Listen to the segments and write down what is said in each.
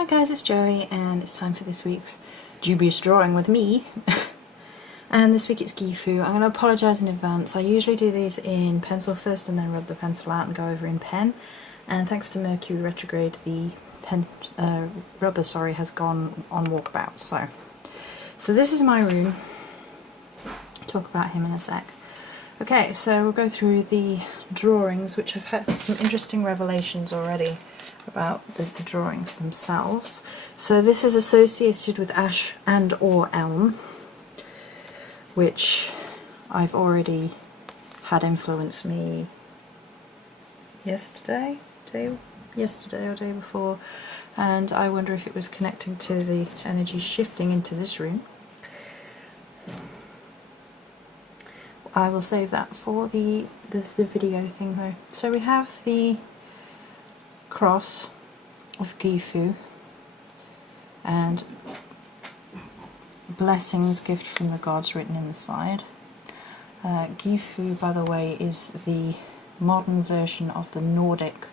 Hi guys, it's Joey and it's time for this week's dubious drawing with me. And this week it's Gifu. I'm going to apologise in advance. I usually do these in pencil first and then rub the pencil out and go over in pen. And thanks to Mercury retrograde, the rubber has gone on walkabout. So this is my room. Talk about him in a sec. Okay, so we'll go through the drawings, which have had some interesting revelations already about the drawings themselves. So this is associated with ash and or elm, which I've already had influenced me yesterday or day before, and I wonder if it was connecting to the energy shifting into this room. I will save that for the video thing though. So we have the cross of Gifu and blessings, gift from the gods written in the side. Gifu, by the way, is the modern version of the Nordic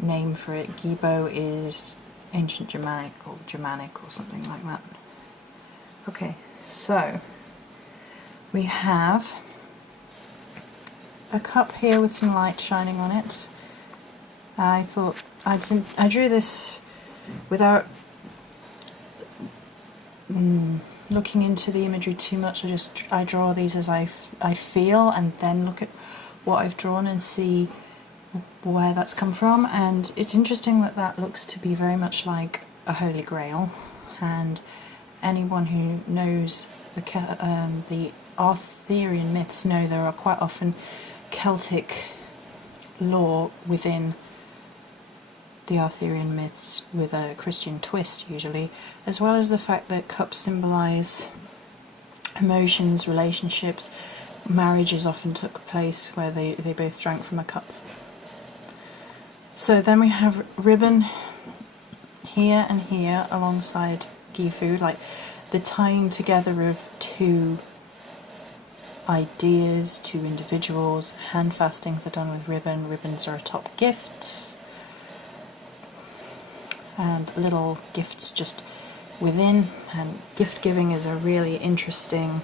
name for it. Gibo is ancient Germanic or something like that. Okay, so we have a cup here with some light shining on it. I thought I drew this without looking into the imagery too much. I draw these as I feel, and then look at what I've drawn and see where that's come from. And it's interesting that looks to be very much like a Holy Grail, and anyone who knows the Arthurian myths know there are quite often Celtic lore within the Arthurian myths with a Christian twist usually, as well as the fact that cups symbolise emotions, relationships. Marriages often took place where they both drank from a cup. So then we have ribbon here and here alongside Gifu, like the tying together of two ideas, two individuals. Hand fastings are done with ribbon. Ribbons are a top gift, and little gifts just within. And gift giving is a really interesting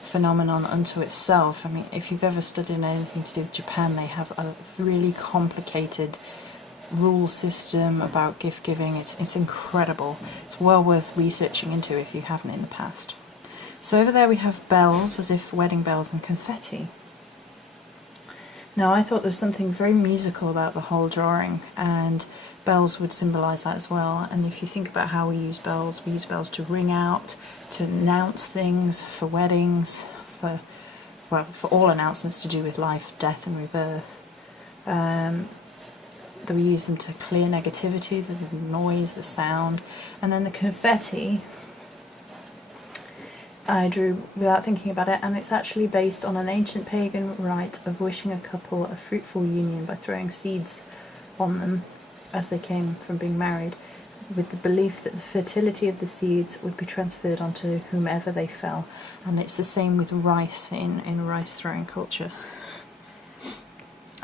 phenomenon unto itself. I mean, if you've ever studied anything to do with Japan, they have a really complicated rule system about gift giving. It's incredible. It's well worth researching into if you haven't in the past. So over there we have bells, as if wedding bells, and confetti. Now I thought there was something very musical about the whole drawing, and bells would symbolise that as well. And if you think about how we use bells to ring out, to announce things, for weddings, for all announcements to do with life, death and rebirth. That we use them to clear negativity, the noise, the sound. And then the confetti I drew without thinking about it, and it's actually based on an ancient pagan rite of wishing a couple a fruitful union by throwing seeds on them as they came from being married, with the belief that the fertility of the seeds would be transferred onto whomever they fell. And it's the same with rice in rice throwing culture.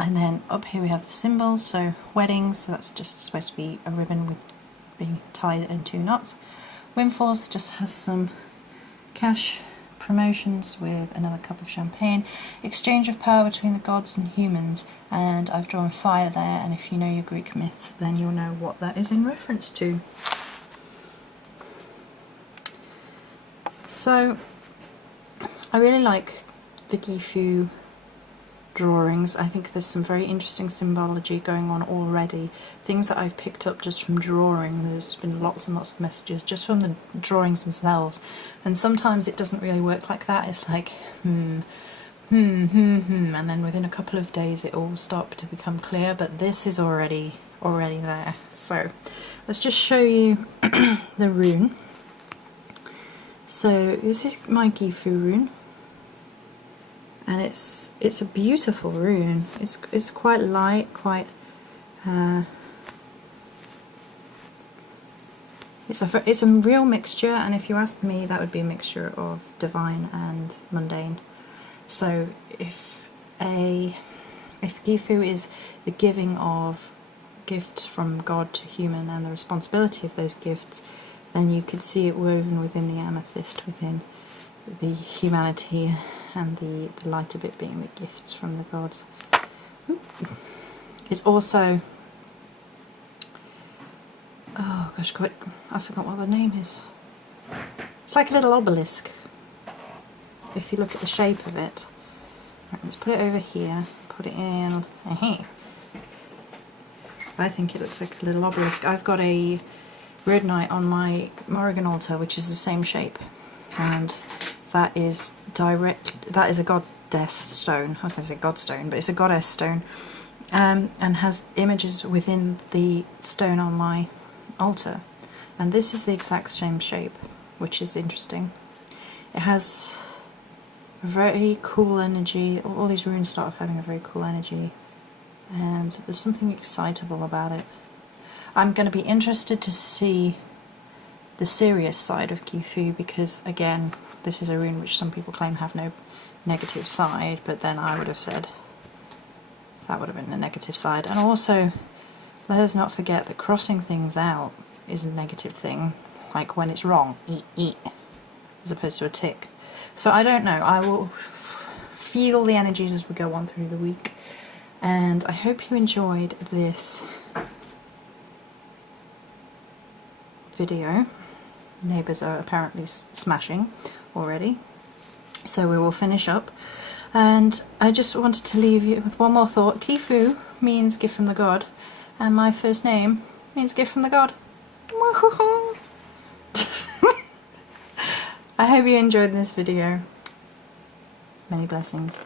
And then up here we have the symbols, so weddings, so that's just supposed to be a ribbon with being tied in 2 knots. Windfalls just has some cash, promotions with another cup of champagne, exchange of power between the gods and humans, and I've drawn fire there, and if you know your Greek myths then you'll know what that is in reference to. So I really like the Gifu drawings. I think there's some very interesting symbology going on already. Things that I've picked up just from drawing. There's been lots and lots of messages just from the drawings themselves. And sometimes it doesn't really work like that. It's like, and then within a couple of days it all stopped to become clear, but this is already there. So let's just show you the rune. So this is my Gifu rune. And it's a beautiful rune. It's quite light, quite it's a real mixture. And if you asked me, that would be a mixture of divine and mundane. So if Gifu is the giving of gifts from God to human and the responsibility of those gifts, then you could see it woven within the amethyst, within the humanity and the lighter bit being the gifts from the gods. It's also, oh gosh, I forgot what the name is. It's like a little obelisk, if you look at the shape of it. Right, let's put it over here, put it in here. I think it looks like a little obelisk. I've got a rhodonite on my Morrigan altar which is the same shape, and that is a goddess stone. I was going to say god stone, but it's a goddess stone, and has images within the stone on my altar, and this is the exact same shape, which is interesting. It has a very cool energy. All these runes start off having a very cool energy, and there's something excitable about it. I'm going to be interested to see the serious side of Gifu, because again, this is a rune which some people claim have no negative side, but then I would have said that would have been the negative side. And also, let us not forget that crossing things out is a negative thing, like when it's wrong, eat, as opposed to a tick. So I don't know, I will feel the energies as we go on through the week, and I hope you enjoyed this video. Neighbours are apparently smashing already, so we will finish up. And I just wanted to leave you with one more thought. Gifu means gift from the god, and my first name means gift from the god. I hope you enjoyed this video. Many blessings.